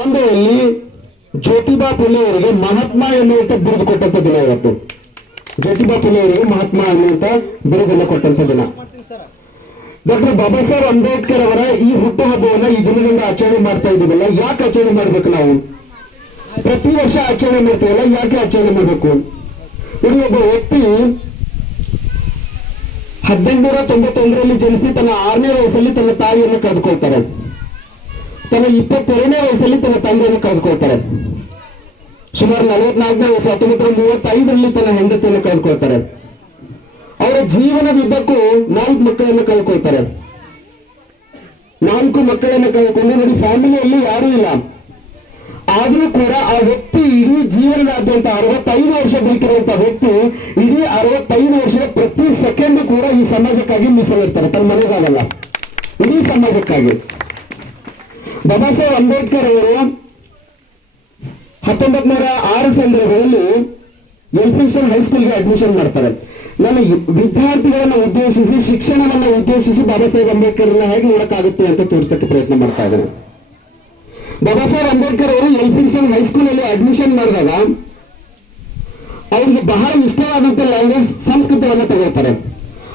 ಬಾಂಬೆಯಲ್ಲಿ ಜ್ಯೋತಿಬಾ ಅವರಿಗೆ ಮಹಾತ್ಮ ಎನ್ನುವಂತ ಬಿರುದು ಕೊಟ್ಟಂತ ದಿನ ಇವತ್ತು. ಜ್ಯೋತಿಬಾ ಅವರಿಗೆ ಮಹಾತ್ಮ ಎನ್ನುವಂತ ಬಿರುದನ್ನು ಕೊಟ್ಟಂತ ದಿನ. ಡಾಕ್ಟರ್ ಬಾಬಾ ಸಾಹೇಬ್ ಅಂಬೇಡ್ಕರ್ ಅವರ ಈ ಹುಟ್ಟುಹಬ್ಬವನ್ನ ಈ ದಿನದಿಂದ ಆಚರಣೆ ಮಾಡ್ತಾ ಇದ್ದೀವಲ್ಲ, ಯಾಕೆ ಆಚರಣೆ ಮಾಡ್ಬೇಕು ನಾವು? ಪ್ರತಿ ವರ್ಷ ಆಚರಣೆ ಮಾಡ್ತೀವಲ್ಲ, ಯಾಕೆ ಆಚರಣೆ ಮಾಡಬೇಕು? ಇದು ಒಬ್ಬ ವ್ಯಕ್ತಿ ಹದಿನೆಂಟುನೂರ ತೊಂಬತ್ತೊಂದರಲ್ಲಿ ಜನಿಸಿ ತನ್ನ ಆರನೇ ವಯಸ್ಸಲ್ಲಿ ತನ್ನ ತಾಯಿಯನ್ನು ಕಳೆದುಕೊಳ್ತಾರೆ. ತನ್ನ ಇಪ್ಪತ್ತೆರಡನೇ ವಯಸ್ಸಲ್ಲಿ ತನ್ನ ತಂದೆಯನ್ನು ಕಳ್ಕೊಳ್ತಾರೆ ಸುಮಾರು ನಲವತ್ನಾಲ್ಕನೇ ವಯಸ್ಸು, ಹತ್ತೊಂಬತ್ತು ನೂರ ಮೂವತ್ತೈದರಲ್ಲಿ ತನ್ನ ಹೆಂಡತಿಯನ್ನು ಕಳ್ಕೊಳ್ತಾರೆ ಅವರ ಜೀವನದುದ್ದಕ್ಕೂ ನಾಲ್ಕು ಮಕ್ಕಳನ್ನು ಕಳ್ಕೊಳ್ತಾರೆ ನಾಲ್ಕು ಮಕ್ಕಳನ್ನು ಕಳ್ಕೊಂಡು ನೋಡಿ, ಫ್ಯಾಮಿಲಿಯಲ್ಲಿ ಯಾರೂ ಇಲ್ಲ. ಆದ್ರೂ ಕೂಡ ಆ ವ್ಯಕ್ತಿ ಇಡೀ ಜೀವನದಾದ್ಯಂತ ಅರವತ್ತೈದು ವರ್ಷ ಬದುಕಿರುವಂತ ವ್ಯಕ್ತಿ ಇಡೀ ಅರವತ್ತೈದು ವರ್ಷದ ಪ್ರತಿ ಸೆಕೆಂಡ್ ಕೂಡ ಈ ಸಮಾಜಕ್ಕಾಗಿ ಮೀಸಲಿರ್ತಾರೆ ತನ್ನ ಮನೆಗಾಗಲ್ಲ ಇಡೀ ಸಮಾಜಕ್ಕಾಗಿ. ಬಾಬಾ ಸಾಹೇಬ್ ಅಂಬೇಡ್ಕರ್ ಅವರು ಹತ್ತೊಂಬತ್ ನೂರ ಆರು ಸಂದರ್ಭದಲ್ಲಿ ಎಲ್ಫಿನ್ಸ್ಟನ್ ಹೈಸ್ಕೂಲ್ಗೆ ಅಡ್ಮಿಷನ್ ಮಾಡ್ತಾರೆ. ನನ್ನ ವಿದ್ಯಾರ್ಥಿಗಳನ್ನು ಉದ್ದೇಶಿಸಿ, ಶಿಕ್ಷಣವನ್ನು ಉದ್ದೇಶಿಸಿ ಬಾಬಾ ಸಾಹೇಬ್ ಅಂಬೇಡ್ಕರ್ ಹೇಗೆ ನೋಡಕ್ಕಾಗುತ್ತೆ ಅಂತ ತೋರಿಸಕ್ಕೆ ಪ್ರಯತ್ನ ಮಾಡ್ತಾ ಇದ್ದಾರೆ. ಬಾಬಾ ಸಾಹೇಬ್ ಅಂಬೇಡ್ಕರ್ ಅವರು ಎಲ್ಫಿನ್ಸ್ಟನ್ ಹೈಸ್ಕೂಲ್ ಅಲ್ಲಿ ಅಡ್ಮಿಷನ್ ಮಾಡಿದಾಗ ಅವ್ರಿಗೆ ಬಹಳ ಇಷ್ಟವಾದಂತಹ ಲ್ಯಾಂಗ್ವೇಜ್ ಸಂಸ್ಕೃತವನ್ನು ತಗೋತಾರೆ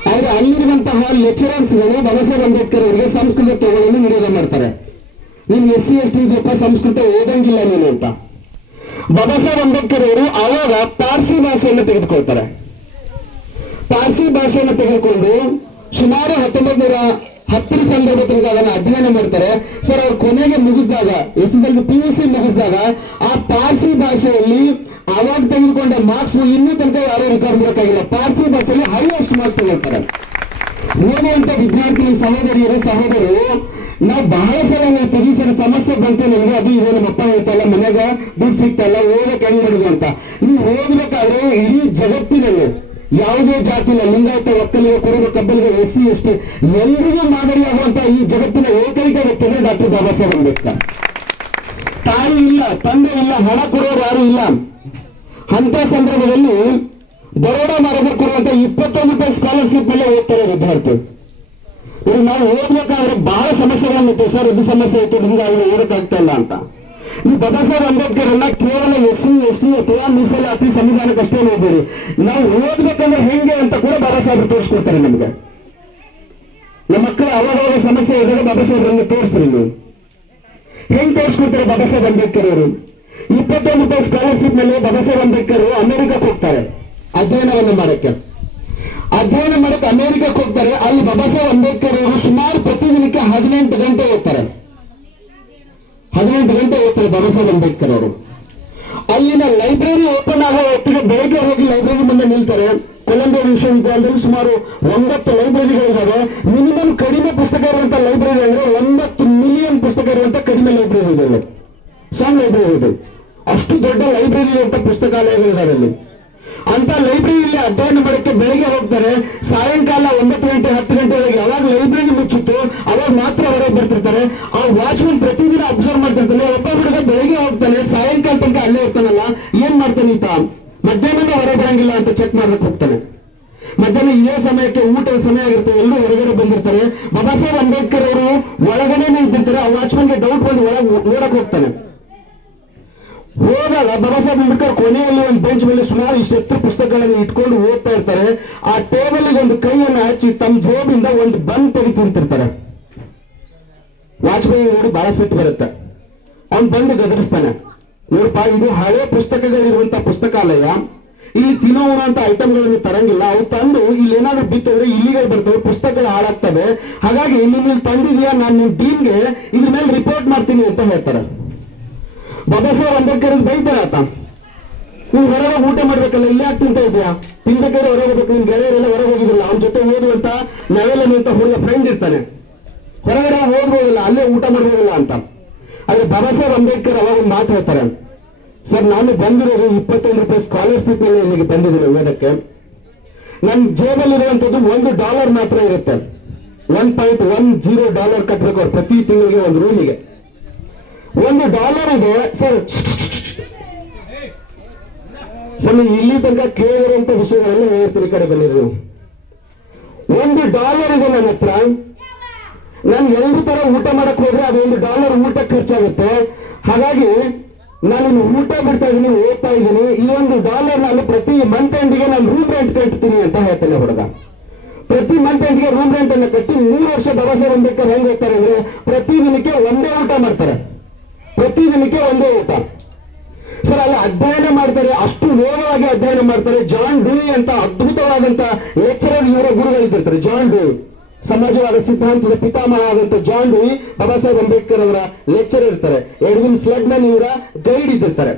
ಆದ್ರೆ ಅಲ್ಲಿರುವಂತಹ ಲೆಕ್ಚರರ್ಸ್ಗಳು ಬಾಬಾ ಸಾಹೇಬ್ ಅಂಬೇಡ್ಕರ್ ಅವರಿಗೆ ಸಂಸ್ಕೃತ ತಗೊಳ್ಳಲು ವಿರೋಧ ಮಾಡ್ತಾರೆ. ನೀನು ಎಸ್ ಸಿ, ಎಸ್ ಟಿ ಇದೆಯಪ್ಪ ಸಂಸ್ಕೃತ ಓದಂಗಿಲ್ಲ ನೀನು ಅಂತ. ಬಾಬಾ ಸಾಹೇಬ್ ಅಂಬೇಡ್ಕರ್ ಅವರು ಅವಾಗ ಪಾರ್ಸಿ ಭಾಷೆಯನ್ನು ತೆಗೆದುಕೊಳ್ತಾರೆ. ಪಾರ್ಸಿ ಭಾಷೆಯನ್ನು ತೆಗೆದುಕೊಂಡು ಸುಮಾರು ಹತ್ತೊಂಬತ್ ನೂರ ಹತ್ತರ ಸಂದರ್ಭದಲ್ಲಿ ಅದನ್ನು ಅಧ್ಯಯನ ಮಾಡ್ತಾರೆ. ಸರ್, ಅವ್ರು ಕೊನೆಗೆ ಮುಗಿಸಿದಾಗ S S L P U C ಮುಗಿಸಿದಾಗ ಆ ಪಾರ್ಸಿ ಭಾಷೆಯಲ್ಲಿ ಅವಾಗ ತೆಗೆದುಕೊಂಡ ಮಾರ್ಕ್ಸ್ ಇನ್ನೂ ತನಕ ಯಾರು ರೆಕಾರ್ಡ್ ಮಾಡೋಕ್ಕಾಗಿಲ್ಲ. ಪಾರ್ಸಿ ಭಾಷೆಯಲ್ಲಿ ಹೈಯೆಸ್ಟ್ ಮಾರ್ಕ್ಸ್ ತಗೊಳ್ತಾರೆ. ಓದುವಂತ ವಿದ್ಯಾರ್ಥಿ ಸಹೋದರಿಯರು ಸಹೋದರು ನಾವು ಬಹಳ ಸಲ ನಾವು ಪರಿಸರ ಸಮಸ್ಯೆ ಬಂತು ನಮ್ಗೆ ಅದು ಇದೆ ನಮ್ಮ ಅಪ್ಪ ಹೇಳ್ತಲ್ಲ ಮನೆಗ ದುಡ್ಡು ಸಿಗ್ತಲ್ಲ ಓದಕ್ ಹೆಂಗ್ ಮಾಡುದು ಅಂತ. ನೀವು ಓದ್ಬೇಕಾದ್ರೆ ಇಡೀ ಜಗತ್ತಿನಲ್ಲಿ ಯಾವುದೇ ಜಾತಿನ ಲಿಂಗಾಯತ ಒಕ್ಕಲಿಗ, ಕುರುಬ, ಕಬ್ಬಲಿಗ ಎಸ್ ಸಿ ಎಸ್ ಎಲ್ರಿಗೂ ಮಾದರಿ ಮಾದರಿಯಾಗುವಂತ ಈ ಜಗತ್ತಿನ ಏಕೈಕ ವ್ಯಕ್ತಿ ಅಂದ್ರೆ ಡಾಕ್ಟರ್ ಬಾಬಾ ಸಾಹೇಬ್ ಅಂಬೇಡ್ಕರ್. ತಾಯಿ ಇಲ್ಲ, ತಂದೆ ಇಲ್ಲ, ಹಣ ಕೊಡೋರು ಯಾರು ಇಲ್ಲ. ಅಂತ ಸಂದರ್ಭದಲ್ಲಿ ಬರೋಡಾ ಮಹಾರಾಜರು ಕೊಡುವಂತ ಇಪ್ಪತ್ತೊಂದು ರೂಪಾಯಿ ಸ್ಕಾಲರ್ಶಿಪ್ ಮೇಲೆ ಓದ್ತಾರೆ ವಿದ್ಯಾರ್ಥಿ. ಇವ್ರು ನಾವು ಓದ್ಬೇಕಾದ್ರೆ ಬಹಳ ಸಮಸ್ಯೆಗಳನ್ನಿತ್ತು ಸರ್, ಇದು ಸಮಸ್ಯೆ ಇತ್ತು, ನಿಮ್ಗೆ ಅವ್ರು ಓದಕ್ಕಾಗ್ತಾ ಇಲ್ಲ ಅಂತ. ನೀವು ಬಾಬಾ ಸಾಹೇಬ್ ಕೇವಲ ಎಸ್ ಸಿ, ಎಸ್ ಟಿ ಅಥವಾ ಮೀಸಲಾತಿ ಸಂವಿಧಾನಕ್ಕಷ್ಟೇ ಓದಿರಿ ನಾವು ಓದ್ಬೇಕಂದ್ರೆ ಹೆಂಗೆ ಅಂತ ಕೂಡ ಬಾಬಾ ಸಾಹೇಬ್ ತೋರಿಸ್ಕೊಡ್ತಾರೆ ನಮ್ಗೆ. ನಮ್ಮ ಮಕ್ಕಳು ಅವಾಗ ಸಮಸ್ಯೆ ಇದ್ದಾಗ ಬಾಬಾ ಸಾಹೇಬ್ರನ್ನ ತೋರಿಸ್ರಿ ನೀವು. ಹೆಂಗ್ ತೋರಿಸ್ಕೊಡ್ತಾರೆ ಬಾಬಾ ಸಾಹೇಬ್ ಅಂಬೇಡ್ಕರ್ ಅವರು? ಇಪ್ಪತ್ತೊಂದು ರೂಪಾಯಿ ಸ್ಕಾಲರ್ಶಿಪ್ ಮೇಲೆ ಬಾಬಾ ಸಾಹೇಬ್ ಅಂಬೇಡ್ಕರ್ ಅಮೆರಿಕಕ್ಕೆ ಹೋಗ್ತಾರೆ. ಅಧ್ಯಯನವನ್ನು ಮಾಡಕ್ಕೆ. ಅಧ್ಯಯನ ಮಾಡಕ್ಕೆ ಅಮೆರಿಕಕ್ಕೆ ಹೋಗ್ತಾರೆ. ಅಲ್ಲಿ ಬಾಬಾ ಸಾಹೇಬ್ ಅಂಬೇಡ್ಕರ್ ಅವರು ಸುಮಾರು ಪ್ರತಿದಿನಕ್ಕೆ ಹದಿನೆಂಟು ಗಂಟೆ ಓದ್ತಾರೆ. ಹದಿನೆಂಟು ಗಂಟೆ ಓದ್ತಾರೆ ಬಾಬಾ ಸಾಹೇಬ್ ಅಂಬೇಡ್ಕರ್ ಅವರು. ಅಲ್ಲಿನ ಲೈಬ್ರರಿ ಓಪನ್ ಆಗೋ ಹೊತ್ತಿಗೆ ಬೆಳಗ್ಗೆ ಹೋಗಿ ಲೈಬ್ರರಿ ಮುಂದೆ ನಿಲ್ತಾರೆ. ಕೊಲಂಬಿಯಾ ವಿಶ್ವವಿದ್ಯಾಲಯದಲ್ಲಿ ಸುಮಾರು ಒಂಬತ್ತು ಲೈಬ್ರರಿಗಳಿದ್ದಾವೆ. ಮಿನಿಮಮ್ ಕಡಿಮೆ ಪುಸ್ತಕ ಇರುವಂತ ಲೈಬ್ರರಿ ಅಂದ್ರೆ ಒಂಬತ್ತು ಮಿಲಿಯನ್ ಪುಸ್ತಕ ಇರುವಂತ ಕಡಿಮೆ ಲೈಬ್ರರಿ ಇದಾವೆ ಸಣ್ಣ ಲೈಬ್ರರಿ ಇದೆ. ಅಷ್ಟು ದೊಡ್ಡ ಲೈಬ್ರರಿ ಇರುವಂತ ಪುಸ್ತಕಾಲಯಗಳಿದ್ದಾವೆ ಅಲ್ಲಿ. ಅಂತ ಲೈಬ್ರರಿಯಲ್ಲಿ ಅಧ್ಯಯನ ಮಾಡಕ್ಕೆ ಬೆಳಿಗ್ಗೆ ಹೋಗ್ತಾರೆ. ಸಾಯಂಕಾಲ ಒಂಬತ್ತು ಗಂಟೆ, ಹತ್ತು ಗಂಟೆ ಒಳಗೆ ಯಾವಾಗ ಲೈಬ್ರರಿ ಮುಚ್ಚಿತ್ತು ಅವಾಗ ಮಾತ್ರ ಹೊರಗೆ ಬರ್ತಿರ್ತಾರೆ. ಆ ವಾಚ್ಮನ್ ಪ್ರತಿದಿನ ಅಬ್ಸರ್ವ್ ಮಾಡ್ತಿರ್ತಾನೆ. ಒಬ್ಬ ಹುಡುಗ ಬೆಳಿಗ್ಗೆ ಹೋಗ್ತಾನೆ, ಸಾಯಂಕಾಲ ತನಕ ಅಲ್ಲೇ ಇರ್ತಾನಲ್ಲ, ಏನ್ ಮಾಡ್ತಾನೆ ಈತ? ಮಧ್ಯಾಹ್ನ ಹೊರಗೆ ಬರಂಗಿಲ್ಲ ಅಂತ ಚೆಕ್ ಮಾಡಕ್ ಹೋಗ್ತಾನೆ. ಮಧ್ಯಾಹ್ನ ಇದೇ ಸಮಯಕ್ಕೆ ಊಟದ ಸಮಯ ಆಗಿರುತ್ತೆ, ಎಲ್ಲರೂ ಹೊರಗಡೆ ಬಂದಿರ್ತಾರೆ. ಬಾಬಾ ಸಾಹೇಬ್ ಅಂಬೇಡ್ಕರ್ ಅವರು ಒಳಗಡೆನೆ ಇದ್ದಿರ್ತಾರೆ. ಆ ವಾಚ್ಮನ್ಗೆ ಡೌಟ್ ಬಂದು ಒಳಗೆ ಓಡಕ್ ಹೋಗ್ತಾನೆ. ಹೋದಾಗ ಬಾಬಾ ಸಾಹೇಬ್ ಅಂಬೇಡ್ಕರ್ ಕೊನೆಯಲ್ಲಿ ಒಂದು ಬೆಂಚ್ ಮೇಲೆ ಸುಮಾರು ಇಷ್ಟು ಎತ್ತರ ಪುಸ್ತಕಗಳನ್ನು ಇಟ್ಕೊಂಡು ಓದ್ತಾ ಇರ್ತಾರೆ. ಆ ಟೇಬಲ್ ಒಂದು ಕೈಯನ್ನು ಹಚ್ಚಿ ತಮ್ಮ ಜೋಬಿಂದ ಒಂದು ಬನ್ ತೆಗೆದು ತಿಂತಿರ್ತಾರೆ. ವಾಜಪೇಯಿ ನೋಡಿ ಬಹಳ ಸಿಟ್ಟು ಬರುತ್ತೆ. ಅವ್ನು ಬಂದು ಗದರಿಸ್ತಾನೆ. ನೋಡಪ್ಪ, ಇದು ಹಳೆ ಪುಸ್ತಕಗಳಿರುವಂತ ಪುಸ್ತಕಾಲಯ ಇಲ್ಲಿ ತಿನ್ನೋ ಅಂತ ಐಟಮ್ಗಳನ್ನು ತರಂಗಿಲ್ಲ. ಅವು ತಂದು ಇಲ್ಲಿ ಏನಾದ್ರು ಬಿತ್ತವ್ರೆ ಇಲ್ಲಿಗಳು ಬರ್ತವೆ, ಪುಸ್ತಕಗಳು ಹಾಳಾಗ್ತವೆ. ಹಾಗಾಗಿ ನಿಮ್ಮಲ್ಲಿ ತಂದಿದ್ಯಾ? ನಾನು ನಿಮ್ ಟೀಮ್ಗೆ ಇದ್ರ ಮೇಲೆ ರಿಪೋರ್ಟ್ ಮಾಡ್ತೀನಿ ಅಂತ ಹೇಳ್ತಾರೆ. ಬಾಬಾ ಸಾಹೇಬ್ ಅಂಬೇಡ್ಕರ್ ಬೈತಾರ ಆತ. ನೀವು ಹೊರಗೆ ಊಟ ಮಾಡ್ಬೇಕಲ್ಲ, ಇಲ್ಲೇ ಆಗ್ತಿಂತ ತಿಂತ ಇದೆಯಾ ತಿನ್ಬೇಕಾದ್ರೆ ಹೊರಗೆ ಹೋಗ್ಬೇಕು ನಿಮ್ ಗೆಳೆಯರೆಲ್ಲ ಹೊರಗೆ ಹೋಗಿದ್ರಲ್ಲ, ಅವ್ನ ಜೊತೆ ಓದುವಂತ ನಾವೆಲ್ಲ ಅಂತ ಹುಡುಗ ಫ್ರೆಂಡ್ ಇರ್ತಾನೆ. ಹೊರಗಡೆ ಓದ್ಬೋದಿಲ್ಲ, ಅಲ್ಲೇ ಊಟ ಮಾಡ್ಬೋದಿಲ್ಲ ಅಂತ. ಆದ್ರೆ ಬಾಬಾ ಸಾಹೇಬ್ ಅಂಬೇಡ್ಕರ್ ಅವಾಗ ಒಂದು ಮಾತು ಹೇಳ್ತಾರೆ. ಸರ್, ನಾನು ಬಂದಿರೋದು ಇಪ್ಪತ್ತೊಂದು ರೂಪಾಯಿ ಸ್ಕಾಲರ್ಶಿಪ್ ಮೇಲೆ ಇಲ್ಲಿಗೆ ಬಂದಿದ್ದೀನಿ ಓದಕ್ಕೆ. ನನ್ನ ಜೇಬಲ್ಲಿರುವಂತದ್ದು ಒಂದು ಡಾಲರ್ ಮಾತ್ರ ಇರುತ್ತೆ. One point one zero dollar ಕಟ್ಟಬೇಕು ಪ್ರತಿ ತಿಂಗಳಿಗೆ ಒಂದು ರೂಮಿಗೆ ಒಂದು ಡಾಲರ್ ಇದೆ. ಸರ್. ಸರ್ ಇಲ್ಲಿ ತನಕ ಕೇಳಿರುವಂತ ವಿಷಯಗಳನ್ನು ಹೇಳ್ತೀರಿ ಈ ಕಡೆ ಬಂದಿದ್ರು ಒಂದು ಡಾಲರ್ ಇದೆ ನನ್ನ ಹತ್ರ. ನಾನು ಎರಡು ತರ ಊಟ ಮಾಡಕ್ ಹೋದ್ರೆ ಅದು ಒಂದು ಡಾಲರ್ ಊಟ ಖರ್ಚಾಗುತ್ತೆ. ಹಾಗಾಗಿ ನಾನು ಊಟ ಬಿಡ್ತಾ ಇದ್ದೀನಿ ಓದ್ತಾ ಇದ್ದೀನಿ ಈ ಒಂದು ಡಾಲರ್ ನಾನು ಪ್ರತಿ ಮಂತ್ ಎಂಡಿಗೆ ನಾನು ರೂಮ್ ರೆಂಟ್ ಕಟ್ತೀನಿ ಅಂತ ಹೇಳ್ತಾನೆ ಹುಡುಗ. ಪ್ರತಿ ಮಂತ್ ಎಂಡ್ಗೆ ರೂಮ್ ರೆಂಟ್ ಅನ್ನು ಕಟ್ಟಿ ಮೂರು ವರ್ಷ ದವಸ ಒಂದಕ್ಕೆ ಹೆಂಗ್ ಹೋಗ್ತಾರೆ ಅಂದ್ರೆ ಪ್ರತಿ ದಿನಕ್ಕೆ ಒಂದೇ ಊಟ ಮಾಡ್ತಾರೆ. ಪ್ರತಿ ದಿನಕ್ಕೆ ಒಂದೇ ಊಟ. ಸರ್, ಅಲ್ಲಿ ಅಧ್ಯಯನ ಮಾಡ್ತಾರೆ, ಅಷ್ಟು ವೇಗವಾಗಿ ಅಧ್ಯಯನ ಮಾಡ್ತಾರೆ. ಜಾನ್ ಡೂಯಿ ಅಂತ ಅದ್ಭುತವಾದಂತ ಲೆಕ್ಚರರ್ ಇವರ ಗುರುಗಳಿದ್ದಿರ್ತಾರೆ ಜಾನ್ ಡೂಯಿ ಸಮಾಜವಾದ ಸಿದ್ಧಾಂತದ ಪಿತಾಮಹ ಆದಂತ ಜಾನ್ ಡೂಯಿ ಬಾಬಾ ಸಾಹೇಬ್ ಅಂಬೇಡ್ಕರ್ ಅವರ ಲೆಕ್ಚರ್ ಇರ್ತಾರೆ. ಎಡ್ವಿನ್ ಸ್ಲಗ್ಮನ್ ಇವರ ಗೈಡ್ ಇದ್ದಿರ್ತಾರೆ.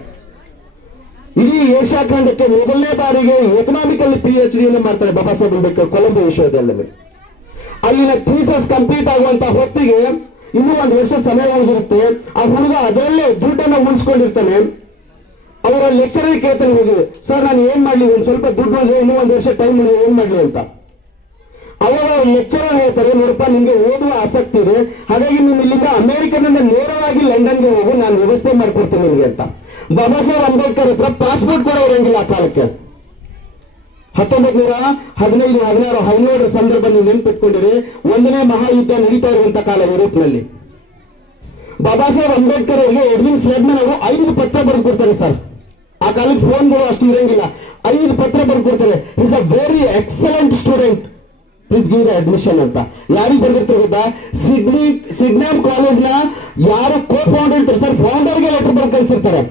ಇಡೀ ಏಷ್ಯಾ ಖಂಡಕ್ಕೆ ಮೊದಲನೇ ಬಾರಿಗೆ ಎಕನಾಮಿಕಲ್ ಪಿ ಎಚ್ ಡಿ ಅನ್ನು ಮಾಡ್ತಾರೆ ಬಾಬಾ ಸಾಹೇಬ್ ಅಂಬೇಡ್ಕರ್ ಕೊಲಂಬೋ ವಿಶ್ವವಿದ್ಯಾಲಯದಲ್ಲಿ. ಅಲ್ಲಿನ ಥೀಸಸ್ ಕಂಪ್ಲೀಟ್ ಆಗುವಂತ ಹೊತ್ತಿಗೆ ಇನ್ನೂ ಒಂದು ವರ್ಷ ಸಮಯ ಹೋಗಿರುತ್ತೆ ಆ ಹುಡುಗ ಅದರಲ್ಲೇ ದುಡ್ಡನ್ನ ಉಳಿಸ್ಕೊಂಡಿರ್ತಾನೆ. ಅವರ ಲೆಕ್ಚರರ್ ಕೇಳ್ತಾನೆ ಹೋಗಿ ಸರ್, ನಾನು ಏನ್ ಮಾಡ್ಲಿ? ಒಂದ್ ಸ್ವಲ್ಪ ದುಡ್ಡು ಉಳಿದ್ರೆ ಇನ್ನೂ ಒಂದು ವರ್ಷ ಟೈಮ್ ಉಳಿದ್ರೆ ಏನ್ ಮಾಡ್ಲಿ ಅಂತ. ಅವರ ಲೆಕ್ಚರ್ ಹೇಳ್ತಾರೆ, ನೋಡಪ್ಪ ನಿಮ್ಗೆ ಓದುವ ಆಸಕ್ತಿ ಇದೆ. ಹಾಗಾಗಿ ನೀವು ಇಲ್ಲಿಂದ ಅಮೆರಿಕನಿಂದ ನೇರವಾಗಿ ಲಂಡನ್ಗೆ ಹೋಗು, ನಾನು ವ್ಯವಸ್ಥೆ ಮಾಡ್ಕೊಡ್ತೀನಿ ನಿಮಗೆ ಅಂತ. ಬಾಬಾ ಸಾಹೇಬ್ ಅಂಬೇಡ್ಕರ್ ಹತ್ರ ಪಾಸ್ಪೋರ್ಟ್ ಕೂಡ ಇರಂಗಿಲ್ಲ ಆ ಕಾಲಕ್ಕೆ. ಹತ್ತೊಂಬತ್ ನೂರ ಹದಿನೈದು, ಹದಿನಾರು, ಹದಿನೇಳರ ಸಂದರ್ಭ ನೀವು ನೆನ್ಪಿಟ್ಕೊಂಡಿರಿ, ಒಂದನೇ ಮಹಾಯುದ್ಧ ನಡೀತಾ ಇರುವಂತ ಕಾಲ ಯುರೋಪ್ನಲ್ಲಿ. ಬಾಬಾ ಸಾಹೇಬ್ ಅಂಬೇಡ್ಕರ್ ಅವರಿಗೆ ಎಡ್ವಿನ್ ಸ್ಲೆಡ್ಮನ್ ಅವರು ಐದು ಪತ್ರ ಬರೆದು ಕೊಡ್ತಾರೆ ಸರ್. ಆ ಕಾಲಕ್ಕೆ ಫೋನ್ಗಳು ಅಷ್ಟು ಇರಂಗಿಲ್ಲ. ಐದು ಪತ್ರ ಬರೆದು ಕೊಡ್ತಾರೆ is a very excellent student please give the admission ಅಂತ. ಯಾರಿಗೆ ಬರ್ದಿರ್ತಾರೆ ಗೊತ್ತಾ? ಸಿಡ್ನಿ, ಸಿಡ್ನಾಮ್ ಕಾಲೇಜ್ನ ಯಾರು ಕೋ ಫೌಂಡರ್ ಇರ್ತಾರೆ ಸರ್. ಫೌಂಡರ್ಗೆ ಲೆಟರ್ ಬರೆದು ಕಳಿಸಿರ್ತಾರೆ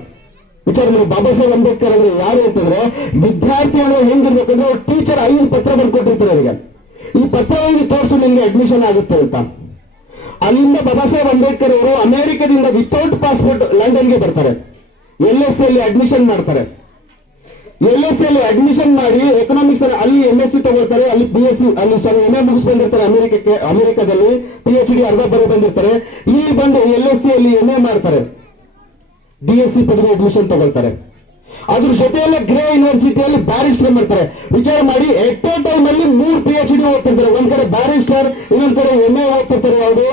ವಿಚಾರ ಮಾಡಿ, ಬಾಬಾ ಸಾಹೇಬ್ ಅಂಬೇಡ್ಕರ್ ಅಂದ್ರೆ ಯಾರು ಅಂತಂದ್ರೆ ವಿದ್ಯಾರ್ಥಿ ಅನ್ನೋ ಹೆಂಗಿರ್ಬೇಕಂದ್ರೆ ಅವ್ರು ಟೀಚರ್ ಐದು ಪತ್ರ ಬರ್ಕೊಟ್ಟಿರ್ತಾರೆ ಅವರಿಗೆ. ಈ ಪತ್ರ ಐದು ತೋರಿಸು ನಿಮ್ಗೆ ಅಡ್ಮಿಷನ್ ಆಗುತ್ತೆ ಅಂತ. ಅಲ್ಲಿಂದ ಬಾಬಾ ಸಾಹೇಬ್ ಅಂಬೇಡ್ಕರ್ ಅವರು ಅಮೆರಿಕದಿಂದ ವಿತೌಟ್ ಪಾಸ್ಪೋರ್ಟ್ ಲಂಡನ್ಗೆ ಬರ್ತಾರೆ. ಎಲ್ ಎಸ್ ಅಲ್ಲಿ ಅಡ್ಮಿಷನ್ ಮಾಡ್ತಾರೆ. ಎಲ್ ಎಸ್ ಅಲ್ಲಿ ಅಡ್ಮಿಷನ್ ಮಾಡಿ ಎಕನಾಮಿಕ್ಸ್ ಅಲ್ಲಿ ಅಲ್ಲಿ ಎಂ ಎಸ್ ಸಿ ತಗೊಳ್ತಾರೆ, ಅಲ್ಲಿ ಪಿ ಎಸ್ ಸಿ ಅಲ್ಲಿ ಸರಿ ಎಂ ಎ ಮುಗಿಸ್ ಬಂದಿರ್ತಾರೆ ಅಮೆರಿಕಕ್ಕೆ, ಅಮೆರಿಕದಲ್ಲಿ ಪಿ ಎಚ್ ಡಿ ಅರ್ಧ ಬರೋ ಬಂದಿರ್ತಾರೆ. ಇಲ್ಲಿ ಬಂದು ಎಲ್ ಎಸ್ ಸಿ ಅಲ್ಲಿ ಎಂ ಎ ಮಾಡ್ತಾರೆ. ಬಿ ಎಸ್ ಸಿ ಪದವಿ ಅಡ್ಮಿಷನ್ ತಗೊಳ್ತಾರೆ. ಅದ್ರ ಜೊತೆಯಲ್ಲೇ ಗ್ರೇ ಯೂನಿವರ್ಸಿಟಿಯಲ್ಲಿ ಬ್ಯಾರಿಸ್ಟರ್ ಮಾಡ್ತಾರೆ. ವಿಚಾರ ಮಾಡಿ ಎಟ್ ಎ ಟೈಮ್ ಅಲ್ಲಿ ಮೂರ್ ಪಿ ಎಚ್ ಡಿ ಓದ್ತಿರ್ತಾರೆ. ಒಂದ್ ಕಡೆ ಬ್ಯಾರಿಸ್ಟರ್ ಇನ್ನೊಂದ್ ಕಡೆ ಎಂ ಎ ಓದ್ತಿರ್ತಾರೆ ಯಾವುದು?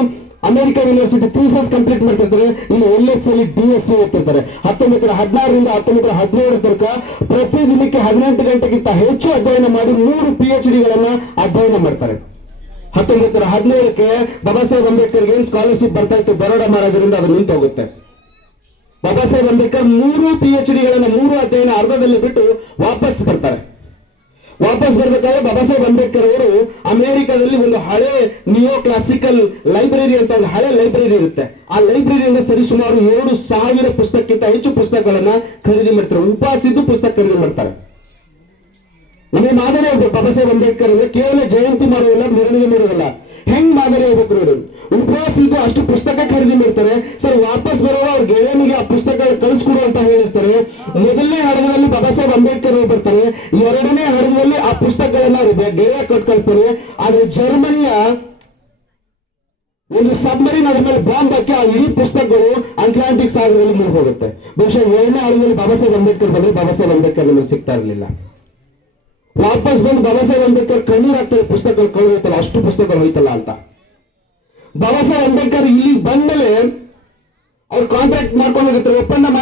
ಅಮೆರಿಕ ಯೂನಿವರ್ಸಿಟಿ ಥೀಸಸ್ ಕಂಪ್ಲೀಟ್ ಮಾಡ್ತಿರ್ತಾರೆ. ಇಲ್ಲಿ ಎಲ್ ಎಸ್ ಅಲ್ಲಿ ಡಿ ಎಸ್ ಸಿ ಓದ್ತಿರ್ತಾರೆ. ಹತ್ತೊಂಬತ್ತರ ಹದಿನಾರರಿಂದ ಹತ್ತೊಂಬತ್ತರ ಹದಿನೇಳರ ತನಕ ಪ್ರತಿ ದಿನಕ್ಕೆ ಹದಿನೆಂಟು ಗಂಟೆಗಿಂತ ಹೆಚ್ಚು ಅಧ್ಯಯನ ಮಾಡಿ ಮೂರು ಪಿ ಎಚ್ ಡಿಗಳನ್ನ ಅಧ್ಯಯನ ಮಾಡ್ತಾರೆ. ಹತ್ತೊಂಬತ್ತರ ಹದಿನೇಳಕ್ಕೆ ಬಾಬಾ ಸಾಹೇಬ್ ಅಂಬೇಡ್ಕರ್ ಏನ್ ಸ್ಕಾಲರ್ಶಿಪ್ ಬರ್ತಾ ಇತ್ತು. ಬರೋಡ ಮಹಾರಾಜರಿಂದ ಅದು ನಿಂತು ಹೋಗುತ್ತೆ ಬಾಬಾ ಸಾಹೇಬ್ ಅಂಬೇಡ್ಕರ್ ಮೂರು ಪಿ ಎಚ್ ಡಿಗಳನ್ನ ಮೂರು ಅಧ್ಯಯನ ಅರ್ಧದಲ್ಲಿ ಬಿಟ್ಟು ವಾಪಸ್ ಬರ್ತಾರೆ. ವಾಪಸ್ ಬರ್ಬೇಕಾದ್ರೆ ಬಾಬಾ ಸಾಹೇಬ್ ಅಂಬೇಡ್ಕರ್ ಅವರು ಅಮೆರಿಕಾದಲ್ಲಿ ಒಂದು ಹಳೆ ನಿಯೋ ಕ್ಲಾಸಿಕಲ್ ಲೈಬ್ರರಿ ಅಂತ ಒಂದು ಹಳೆ ಲೈಬ್ರರಿ ಇರುತ್ತೆ. ಆ ಲೈಬ್ರರಿಯಿಂದ ಸರಿಸುಮಾರು ಎರಡು ಸಾವಿರ ಪುಸ್ತಕಕ್ಕಿಂತ ಹೆಚ್ಚು ಪುಸ್ತಕಗಳನ್ನ ಖರೀದಿ ಮಾಡ್ತಾರೆ. ಉಪಾಸಿದ್ದು ಪುಸ್ತಕ ಖರೀದಿ ಮಾಡ್ತಾರೆ. ನಮಗೆ ಮಾದರಿ ಆಗ್ಬೇಕು. ಬಾಬಾ ಸಾಹೇಬ್ ಅಂಬೇಡ್ಕರ್ ಅಂದ್ರೆ ಕೇವಲ ಜಯಂತಿ ಮಾಡುವುದಿಲ್ಲ ಮೆರವಣಿಗೆ ಮಾಡೋದಿಲ್ಲ ಹೆಂಗ್ ಮಾದರಿ ಆಗ್ಬೇಕು ನೋಡಿ. ಉಪವಾಸ ಇದ್ದು ಅಷ್ಟು ಪುಸ್ತಕ ಖರೀದಿ ಮಾಡ್ತಾರೆ. ಸರ್, ವಾಪಸ್ ಬರುವಾಗ ಅವ್ರ ಗೆಳೆಯನಿಗೆ ಆ ಪುಸ್ತಕ ಕಳಿಸ್ಕೊಡು ಅಂತ ಹೇಳಿರ್ತಾರೆ. ಮೊದಲನೇ ಹಡಗದಲ್ಲಿ ಬಾಬಾ ಸಾಹೇಬ್ ಅಂಬೇಡ್ಕರ್ ಅವರು ಬರ್ತಾರೆ. ಎರಡನೇ ಹಡಗದಲ್ಲಿ ಆ ಪುಸ್ತಕಗಳನ್ನ ಗೆಳೆಯ ಕೊಟ್ಟು ಕಳಿಸ್ತಾರೆ. ಆದ್ರೆ ಜರ್ಮನಿಯ ಒಂದು ಸಬ್ಮರೀನ್ ಅದ್ರ ಮೇಲೆ ಬಾಂಬ್ ಹಾಕಿ ಆ ಇಡೀ ಪುಸ್ತಕಗಳು ಅಟ್ಲಾಂಟಿಕ್ ಸಾಗರದಲ್ಲಿ ಮುಳುಗೋಗುತ್ತೆ. ಬಹುಶಃ ಏಳನೇ ಹಡಗದಲ್ಲಿ ಬಾಬಾ ಸಾಹೇಬ್ ಅಂಬೇಡ್ಕರ್ ಬಂದ್ರೆ ಬಾಬಾ ಸಾಹೇಬ್ ಅಂಬೇಡ್ಕರ್ ನಮಗೆ ಸಿಗ್ತಾ ಇರಲಿಲ್ಲ. ವಾಪಸ್ ಬಂದು ಬಾಬಾ ಸಾಹೇಬ್ ಅಂಬೇಡ್ಕರ್ ಕಣ್ಣೀರ್ ಹಾಕ್ತಾರೆ, ಪುಸ್ತಕಗಳು ಕಳೆದ ಅಷ್ಟು ಪುಸ್ತಕಗಳು ಹೋಯ್ತಲ್ಲ ಅಂತ. ಬಾಬಾ ಸಾಹೇಬ್ ಅಂಬೇಡ್ಕರ್ ಇಲ್ಲಿ ಬಂದ್ಮೇಲೆ ಅವ್ರು ಕಾಂಟ್ರಾಕ್ಟ್ ಮಾಡ್ಕೊಂಡು ಒಪ್ಪಂದ ಮಾಡಿ